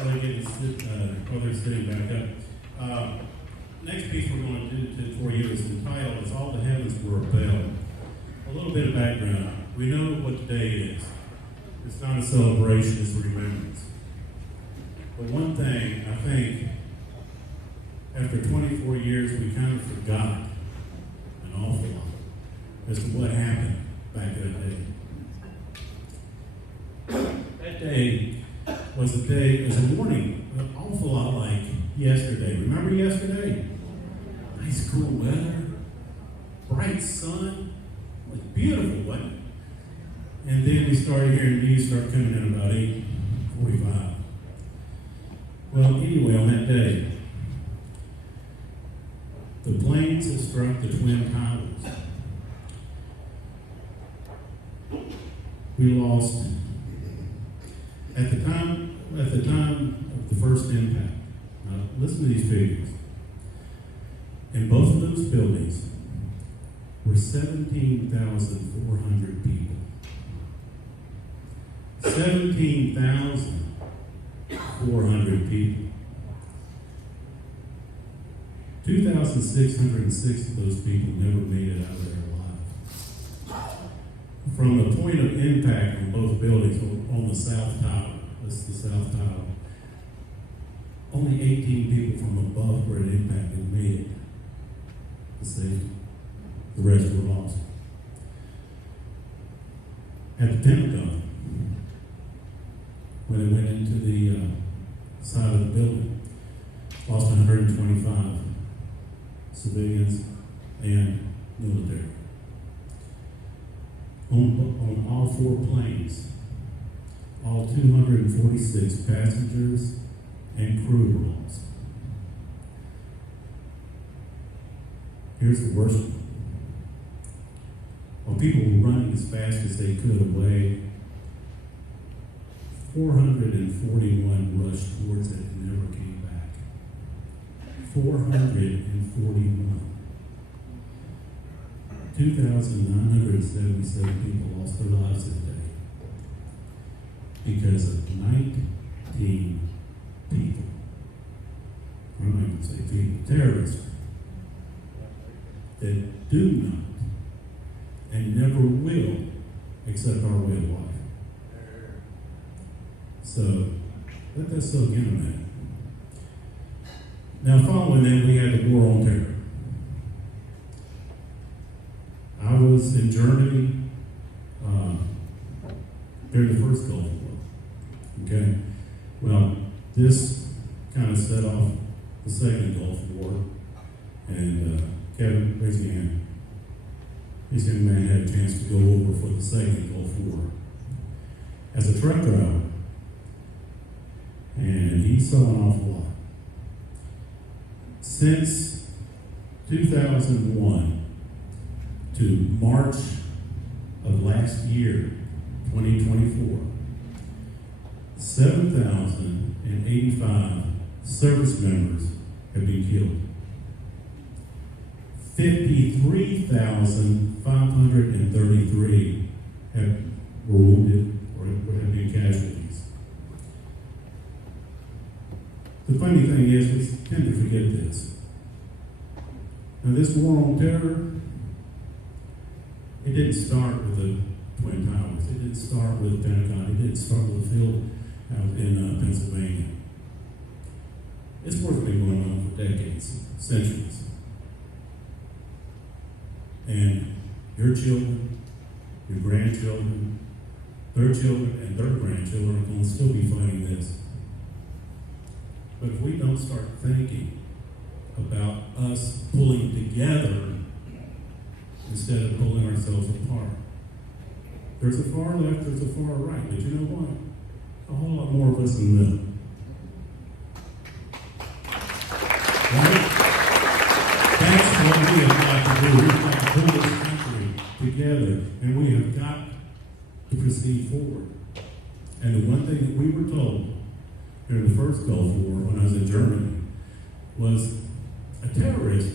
While they're sitting back up. Next piece we're going to do for you is entitled, "As All the Heavens Were a Bell." A little bit of background. We know what the day is. It's not a celebration, it's a remembrance. But one thing, I think, after 24 years, we kind of forgot an awful lot as to what happened back that day. That day was a morning, an awful lot like yesterday. Remember yesterday? Nice cool weather, bright sun, like beautiful, wasn't it? And then we started hearing news start coming in about 8:45. Well, anyway, on that day, the planes had struck the Twin Towers. We lost, at the time of the first impact. Now, listen to these figures. In both of those buildings were 17,400 people. 17,400 people. 2,606 of those people never made it out of there alive. From the point of impact on both buildings, on the South Tower, this is the South Tower, only 18 people from above where it impacted made it to safety. The rest were lost. At the Pentagon, when it went into the side of the building, lost 125 civilians and military. On all four planes, all 246 passengers and crew were lost. Here's the worst one. While people were running as fast as they could away, 441 rushed towards it and never came back. 441. 2,977 people lost their lives that day because of 19 people. I'm not going to say people, terrorists that do not and never will accept our way of life. So, let that soak in a minute. Now, following that, we had the War on Terror. I was in Germany during the first Gulf War. Okay? Well, this kind of set off the second Gulf War. And Kevin, raise your hand. This young man had a chance to go over for the second Gulf War as a truck driver. And he saw an awful lot. Since 2001 to March of last year, 2024, 7,085 service members have been killed. 53,533 were wounded or have been casualties. The funny thing is, we tend to forget this. Now, this war on terror, it didn't start with the Twin Towers. It didn't start with the Pentagon. It didn't start with the field out in Pennsylvania. This war's been going on for decades, centuries. And your children, your grandchildren, their children, and their grandchildren are going to still be fighting this. But if we don't start thinking about us pulling together instead of pulling ourselves apart, there's a far left, there's a far right, but you know what? A whole lot more of us in the middle. Right? That's what we have got to do. We've got to pull this country together, and we have got to proceed forward. And the one thing that we were told during the first Gulf War, when I was in Germany, was a terrorist,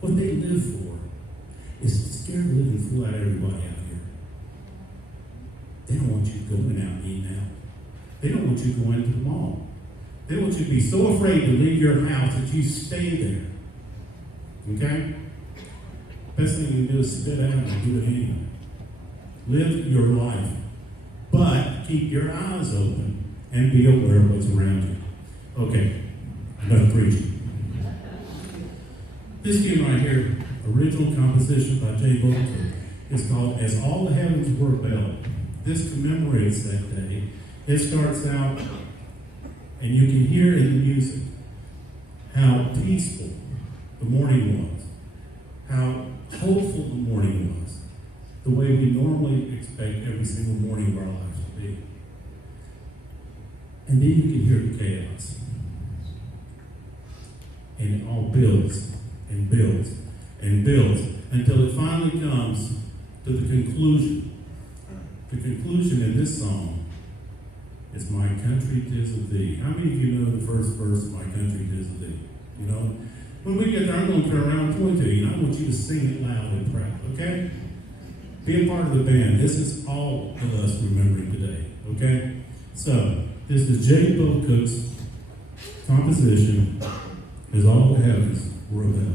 what they live for is to scare the living fool out of everybody out here. They don't want you going out and eating out. They They don't want you to go into the mall. They want you to be so afraid to leave your house that you stay there. Okay? Best thing you can do is spit out and do it anyway. Live your life. But keep your eyes open and be aware of what's around you. Okay, enough preaching. This tune right here, original composition by J. Bolton, is called As All the Heavens Were Belled. This commemorates that day. It starts out, and you can hear in the music how peaceful the morning was, how hopeful the morning was, the way we normally expect every single morning of our lives to be. And then you can hear the chaos. And it all builds and builds and builds until it finally comes to the conclusion. The conclusion in this song is My Country 'Tis of Thee. How many of you know the first verse of My Country 'Tis of Thee? You know? When we get there, I'm going to turn around and point to you, and I want you to sing it loud and proud, okay? Be a part of the band. This is all of us remembering today, okay? So, this is J. Bill Cook's composition, As All the Heavens Were Belled.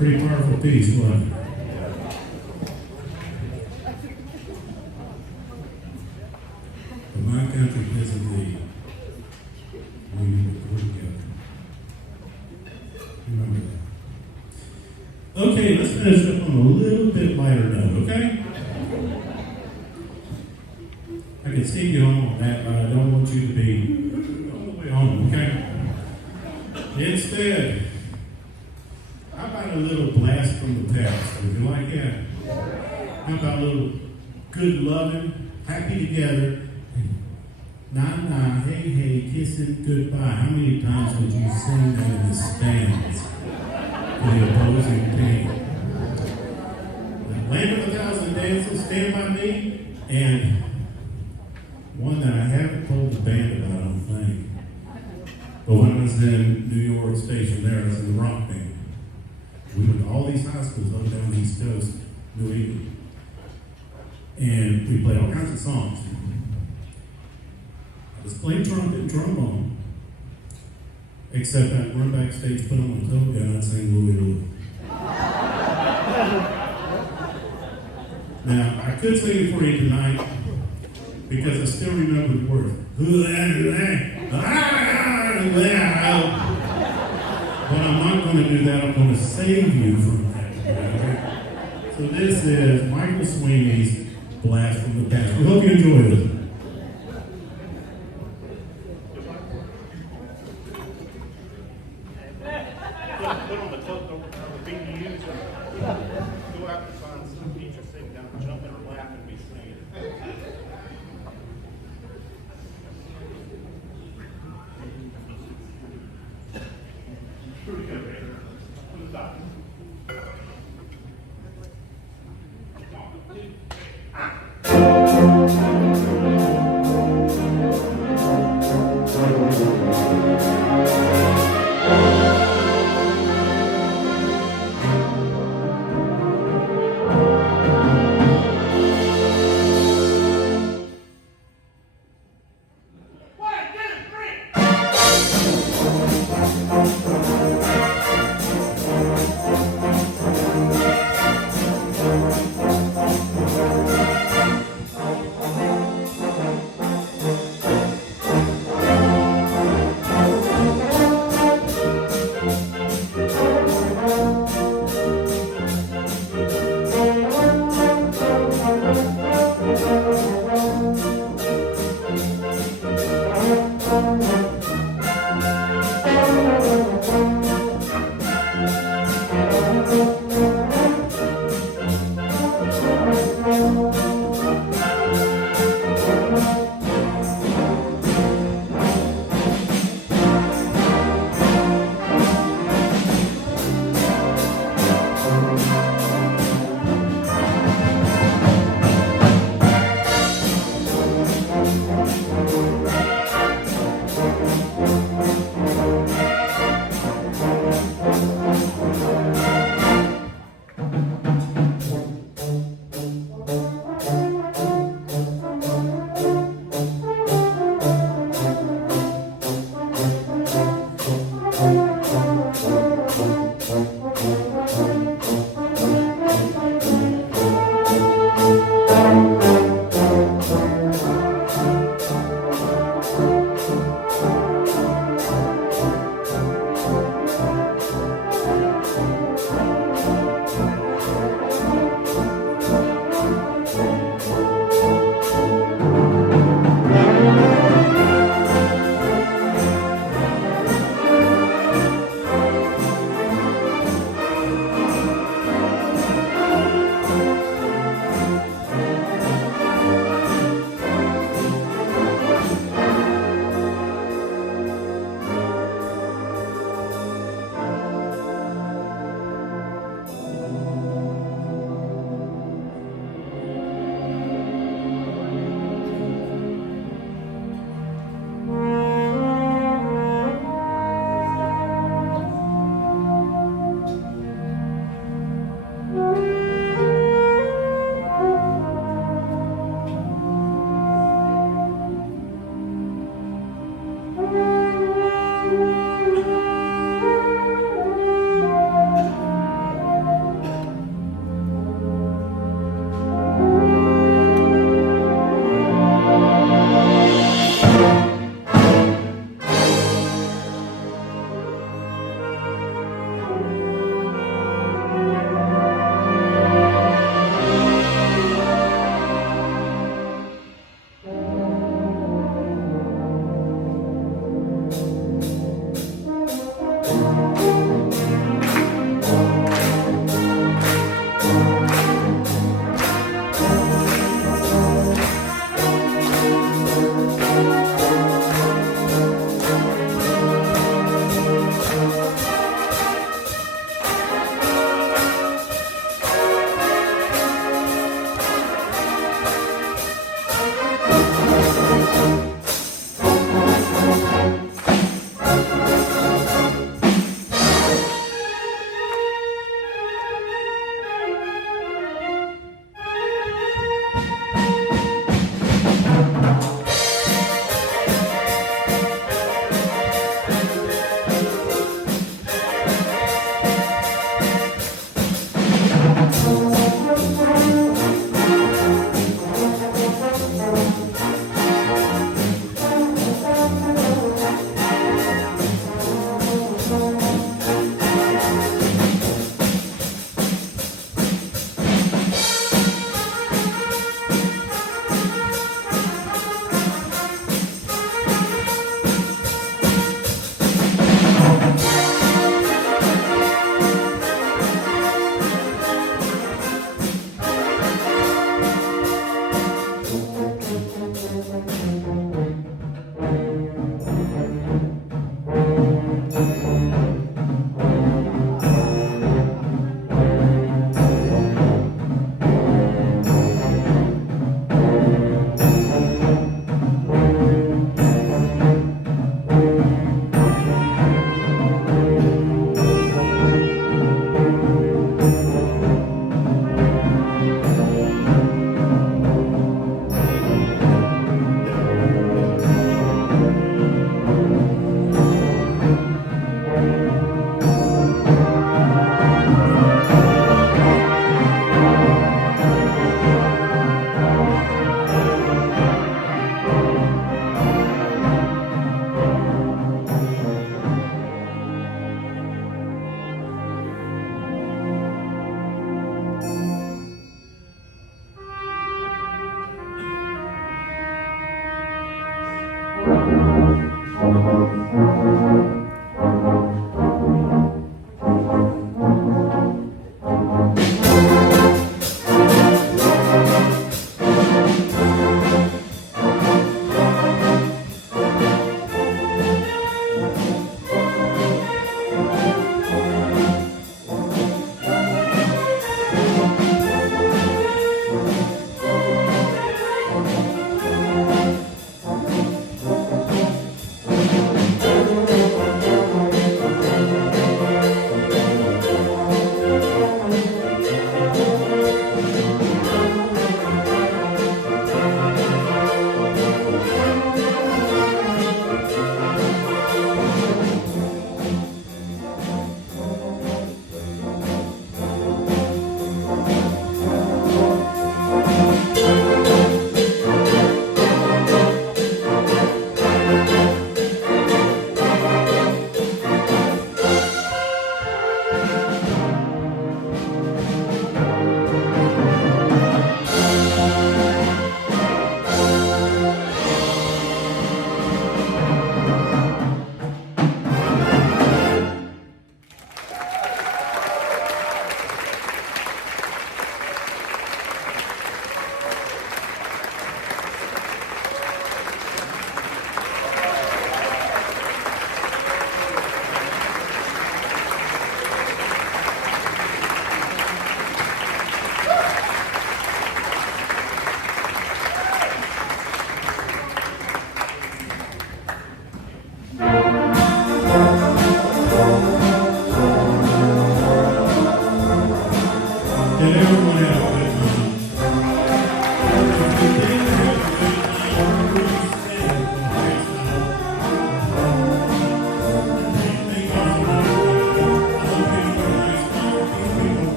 Pretty powerful piece, wasn't it? But my country isn't thee. We were together. Remember that. Okay, let's finish up on a little bit lighter note, okay? I can see you home on that, but I don't want you to be all the way home, okay? Instead, how about a little blast from the past? Would you like that? How about a little good loving, happy together, nah, nah, hey, hey, kissing goodbye. How many times would you sing that in the stands for the opposing team? Land of a Thousand Dances, Stand By Me, and one that I haven't told the band about, I don't think. But when I was in New York Station there, I was in the rock band. We went to all these high schools up down the East Coast, New England. And we played all kinds of songs. I was playing trumpet and trombone. Except I'd run backstage, put on my toe gun, I'd sing Louie Louie. Now, I could sing it for you tonight because I still remember the words. But I'm not going to do that. I'm going to save you from that. Okay? So this is Michael Sweeney's Blast from the Past. We hope you enjoy it. Put on the BDUs. Go out and find some teacher sitting down, jump in her lap and be singing. Pretty good, right? Stop. Come on.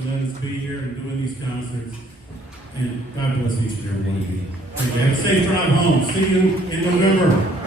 for letting us be here and doing these concerts. And God bless each and every one of you. Thank you. Have a safe drive home. See you in November.